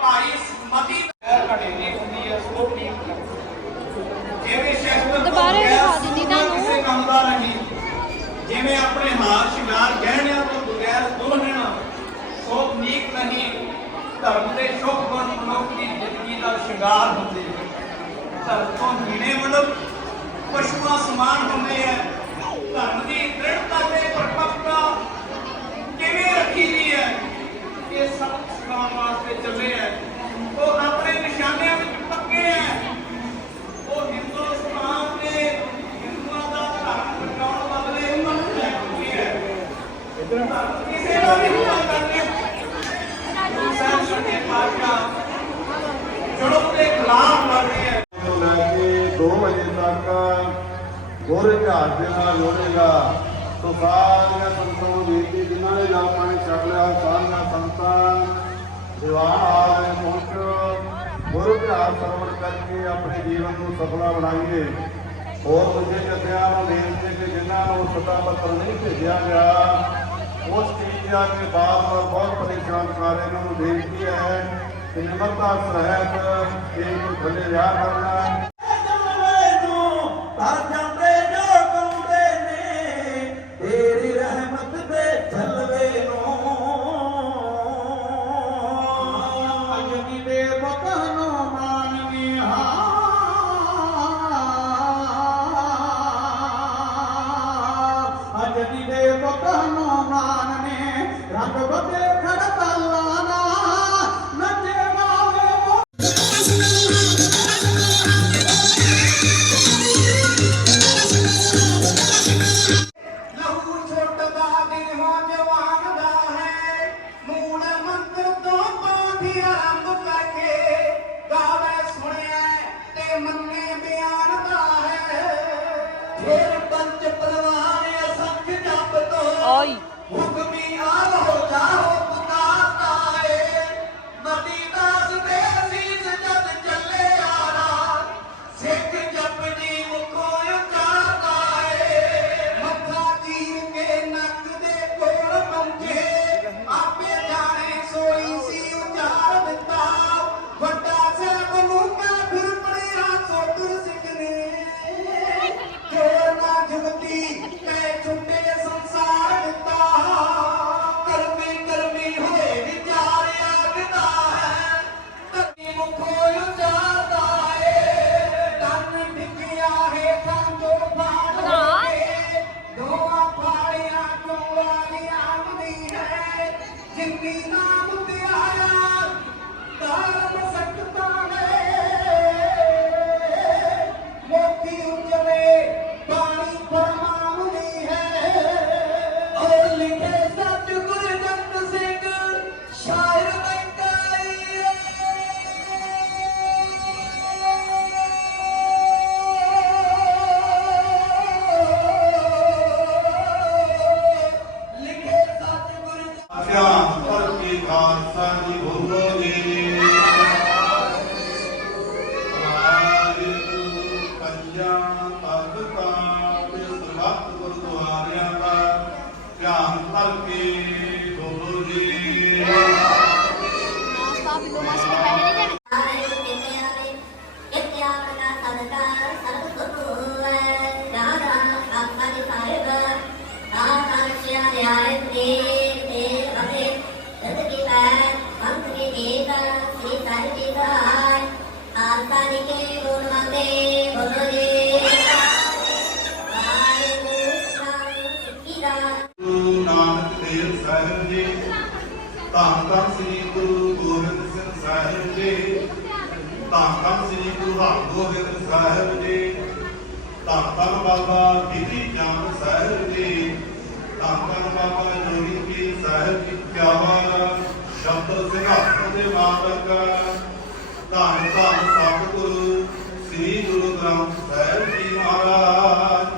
ਭਾਈ ਮਤੀ ਘੜੇ ਦੀ ਹੁੰਦੀ ਹੈ ਸੋ ਠੀਕ ਜਿਵੇਂ ਸ਼ਸਤਰ ਦੁਬਾਰੇ ਦਿਖਾ ਦਿੰਦੀ ਤੁਹਾਨੂੰ। ਕਿਸੇ ਕੰਮ ਦਾ ਨਹੀਂ। ਜਿਵੇਂ ਆਪਣੇ ਹਾਰ ਸ਼ਿੰਗਾਰ ਗਹਿਣਿਆਂ ਤੋਂ ਬਗੈਰ ਦੁਲਹਣਾ ਸੋ ਨੀਕ ਨਹੀਂ ਧਰਮ ਦੇ ਸ਼ੁਭ ਗੁਣ ਮਨੁੱਖ ਦੀ ਜ਼ਿੰਦਗੀ ਦਾ ਸ਼ਿੰਗਾਰ ਹੁੰਦੇ ਧਰਮ ਤੋਂ ਹੀਣੇ ਮਨੁੱਖ ਪਸ਼ੂਆਂ ਸਮਾਨ ਹੁੰਦੇ ਹੈ ਧਰਮ ਦੀ ਦ੍ਰਿੜਤਾ ਤੇ ਪਰਪੱਕਤਾ ਕਿਵੇਂ ਰੱਖੀ ਦੀ ਹੈ ਇਹ ਸਭ ਸਿਖਾਉਣ ਵਾਸਤੇ ਚੱਲੇ ਹੈ ਉਹ ਆਪਣੇ ਨਿਸ਼ਾਨਿਆਂ ਵਿੱਚ ਪੱਕੇ ਹੈ ਉਹ ਹਿੰਦੁਸਤਾਨ ਦੇ ਹਿੰਦੂਆਂ ਦਾ ਧਰਮ ਬਚਾਉਣ ਬਦਲੇ ਹਿੰਮਤ ਲੈ ਚੁੱਕੀ ਹੈ। ਕਿਸੇ ਦਾ ਵੀ ਹੁਕਮ ਕਰਨੇ। ਗੁਰੂ ਸਾਹਿਬ ਸੱਚੇ ਪਾਤਸ਼ਾਹ ਜੁੜਪ ਦੇ ਖਿਲਾਫ ਲੜ ਰਹੇ ਹੈ ਤੋਂ ਲੈ ਕੇ 2 ਵਜੇ ਤੱਕ ਗੁਰ ਝਾੜ ਦੇ ਨਾਲ ਜੋੜੇਗਾ ਸੋ ਸਾਰੀਆਂ ਸੰਤਾਂ ਨੂੰ ਬੇਨਤੀ ਜਿਨ੍ਹਾਂ ਨੇ ਜਲ ਪਾਣੀ ਛਕ ਲਿਆ ਸਾਰੀਆਂ ਸੰਤਾਂ ਦੀਵਾਨ ਆਲੇ ਗੁਰੂ ਝਾੜ ਸਰਵਣ ਕਰਕੇ ਆਪਣੇ ਜੀਵਨ ਨੂੰ ਸਫਲਾ ਬਣਾਈਏ। ਹੋਰ ਦੂਜੇ ਜਥਿਆਂ ਨੂੰ ਬੇਨਤੀ ਹੈ ਕਿ ਜਿਨ੍ਹਾਂ ਨੂੰ ਸਦਾ ਪੱਤਰ ਨਹੀਂ ਭੇਜਿਆ ਗਿਆ, ਉਸ ਚੀਜ਼ਾਂ ਦੇ ਬਾਅਦ ਬਹੁਤ ਪਰੇਸ਼ਾਨ ਕਰ ਨੂੰ ਬੇਨਤੀ ਹੈ ਕਿ ਨਿਮਰਤਾ ਸਹਿਤ ਇਹ ਨੂੰ ਥੱਲੇ ਰਿਹਾ ਕਰਨਾ ਹਾਂ ਅਜਨੀ ਦੇ ਬਤਨੋ ਮਾਨਨੇ ਜਿੰਨੀ ਨਾਮ ਤੇ ਆਇਆ ਮਾਸੀ ਦੇ ਪੈਸੇ ਨਹੀਂ ਦੇਣੇ ਗੁਰੂ ਨਾਨਕ ਦੇਵ ਸਾਹਿਬ ਜੀ ਧੰਨ ਧੰਨ ਸ੍ਰੀ ਗੁਰੂ ਸਾਹਿਬ ਜੀ ਧੰਨ ਧੰਨ ਸ੍ਰੀ ਗੁਰੂ ਹਰਗੋਬਿੰਦ ਸਾਹਿਬ ਜੀ ਧੰਨ ਧੰਨ ਬਾਬਾ ਬੀਬੀ ਜਾਨ ਸਾਹਿਬ ਜੀ ਧੰਨ ਧੰਨ ਬਾਬਾ ਜੋਗੀ ਪੀਰ ਸਾਹਿਬ ਜੀ ਪਿਆਵਾਰ ਸ਼ਬਦ ਸਿੰਘਾਸਨ ਦੇ ਮਾਲਕ, ਧੰਨ ਧੰਨ ਸਤਿਗੁਰੂ ਸ੍ਰੀ ਗੁਰੂ ਗ੍ਰੰਥ ਸਾਹਿਬ ਜੀ ਮਹਾਰਾਜ।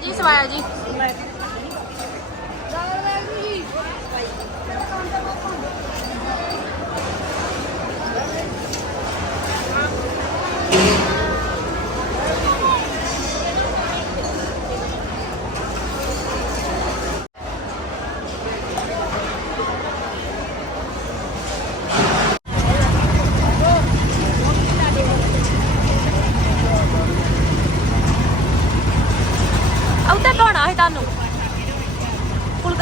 Di 小阿姨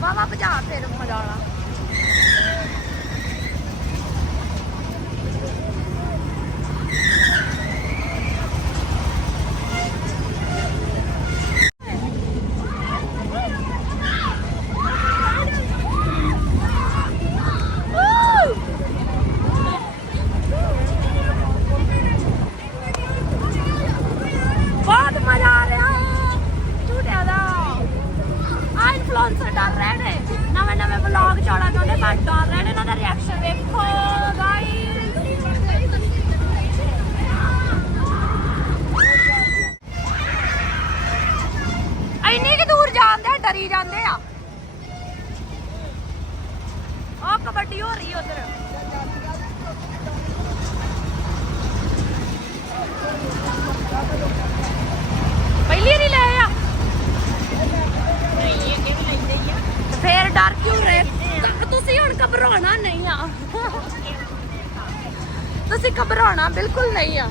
妈妈不叫这戴着口罩了。ਜਾਂਦੇ ਆ। ਆ ਉਹ ਕਬੱਡੀ ਹੋ ਰਹੀ ਉਧਰ। ਪਹਿਲੀ ਵਾਰੀ ਲੈ ਆ। ਤੇ ਫੇਰ ਡਰ ਕਿਉਂ ਰਹੇ? ਤੁਸੀਂ ਹੁਣ ਘਬਰਾਉਣਾ ਨਹੀਂ ਆ? ਤੁਸੀਂ ਘਬਰਾਉਣਾ ਬਿਲਕੁਲ ਨਹੀਂ ਆ।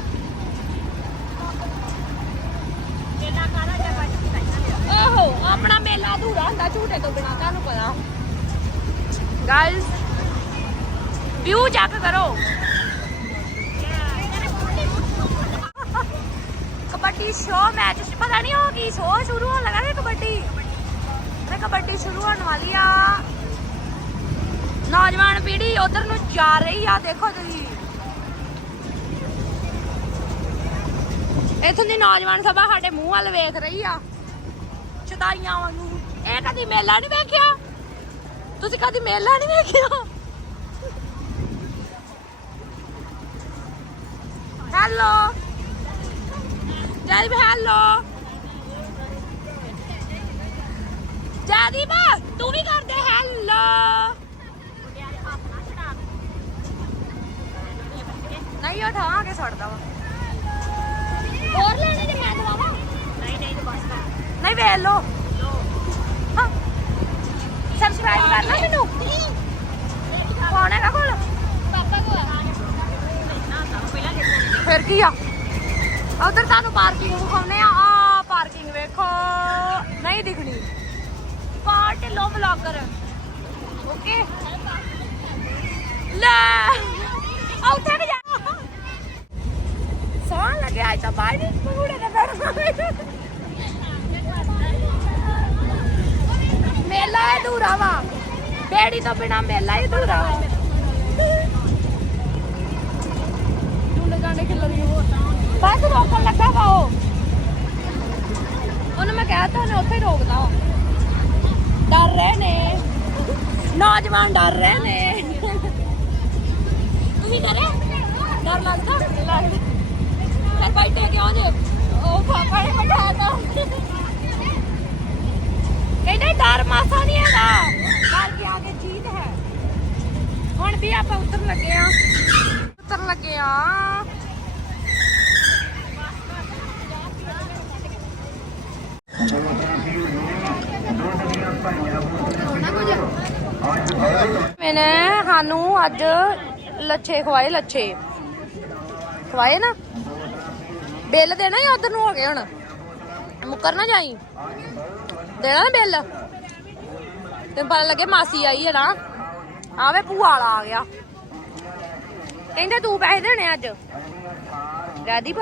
ਓਹੋ ਆਪਣਾ ਮੇਲਾ ਅਧੂਰਾ ਹੁੰਦਾ, ਝੂਟੇ ਤੋਂ ਬਿਨਾ ਤੁਹਾਨੂੰ ਪਤਾ? ਗਾਇਸ ਵਿਊ ਚੈੱਕ ਕਰੋ। ਕਬੱਡੀ ਸ਼ੋ ਮੈਚ ਪਤਾ ਨਹੀਂ ਹੋ ਕੀ ਸ਼ੋ ਸ਼ੁਰੂ ਹੋਣ ਲੱਗਾ ਕਿ ਕਬੱਡੀ? ਅਰੇ ਕਬੱਡੀ ਸ਼ੁਰੂ ਹੋਣ ਵਾਲੀ ਆ। ਨੌਜਵਾਨ ਪੀੜ੍ਹੀ ਉਧਰ ਨੂੰ ਜਾ ਰਹੀ ਆ, ਦੇਖੋ ਤੁਸੀਂ। ਇਥੋਂ ਦੀ ਨੌਜਵਾਨ ਸਭਾ ਸਾਡੇ ਮੂੰਹ ਵੱਲ ਵੇਖ ਰਹੀ ਆ। ਚਦਾਈਆਂ ਵਾਂਗੂ ਇਹ ਕਦੀ ਮੇਲਾ ਨਹੀਂ ਵੇਖਿਆ? ਤੁਸੀਂ ਕਦੀ ਮੇਲਾ ਨਹੀਂ ਵੇਖਿਆ? ਹੈਲੋ ਜੈ ਹੈਲੋ ਜੈਦੀਪ ਤੂੰ ਵੀ ਕਰਦੇ ਹੈਲੋ ਨਹੀਂ ਉਹ ਠਾਂ ਕੇ ਛੱਡਦਾ ਵਾ ਹੋਰ ਲੈਣੇ ਜੇ ਮੈਂ ਦਵਾਵਾਂ ਨਹੀਂ ਨਹੀਂ ਬਸ ਨਹੀਂ ਵੇਖ ਲੋ ਸਬਸਕ੍ਰਾਈਬ ਕਰਨਾ ਮੈਨੂੰ? ਕੌਣ ਹੈਗਾ ਕੋਲ? ਪਾਪਾ ਕੋ ਫਿਰ ਕੀ ਆ? ਉਧਰ ਤੁਹਾਨੂੰ ਪਾਰਕਿੰਗ ਵਿਖਾਉਨੇ ਆ। ਆ ਪਾਰਕਿੰਗ ਵੇਖੋ। ਨਹੀਂ ਦਿਖਣੀ। Car Dhillon vlogger. ਓਕੇ। ਲੈ। ਉੱਥੇ ਜਾ। ਸੌਣ ਲੱਗਿਆ ਤਾਂ ਬਾਈ ਦੇ ਪੂੜੇ ਤੇ ਬੈਠਣਾ ਮੇਲਾ ਅਧੂਰਾ ਵਾ ਬੇੜੀ ਤੋਂ ਬਿਨਾ ਮੇਲਾ ਹੀ ਅਧੂਰਾ ਵਾ ਝੂਲੇ ਗਾਣੇ ਖਿਲ ਰਹੀ ਹੋ ਬਸ ਰੋਕਣ ਲੱਗਾ ਵਾ ਉਹ। ਉਹਨੂੰ ਮੈਂ ਕਹਿਤਾ ਉਹਨੇ ਉੱਥੇ ਰੋਕਦਾ ਡਰ ਰਹੇ ਨੇ। ਨੌਜਵਾਨ ਡਰ ਰਹੇ ਨੇ। ਤੁਸੀਂ ਡਰੇ? ਡਰ ਲੱਗਦਾ? ਲੱਗਦਾ। ਫਿਰ ਬੈਠੇ ਕਿਉਂ ਜੇ। ਉਹ ਨੇ ਬਿਠਾਤਾ ਕਹਿੰਦੇ ਡਰ ਮਾਸਾ ਨਹੀਂ ਹੈਗਾ। ਡਰ ਕੇ ਆਗੇ ਜੀਤ ਹੈ। ਹੁਣ ਵੀ ਆਪਾਂ ਉਤਰ ਲੱਗੇ ਆ ਉਤਰ ਲੱਗੇ ਆ ਮੈਨੇ ਸਾਨੂੰ ਅੱਜ ਲੱਛੇ ਖਵਾਏ ਲੱਛੇ। ਖਵਾਏ ਨਾ। ਬਿੱਲ ਦੇਣਾ ਹੀ ਉਧਰ ਨੂੰ ਹੋ ਗਏ ਹੁਣ? ਮੁੱਕਰ ਨਾ ਜਾਈ। ਦੇਣਾ ਨਾ ਬਿੱਲ? ਤੈਨੂੰ ਪਤਾ ਲੱਗੇ ਮਾਸੀ ਆਈ ਹੈ ਨਾ। ਆਵੇ ਭੂਆ ਵਾਲਾ ਆ ਗਿਆ। ਕਹਿੰਦੇ ਤੂੰ ਪੈਸੇ ਦੇਣੇ ਅੱਜ। ਰਾਦੀਪ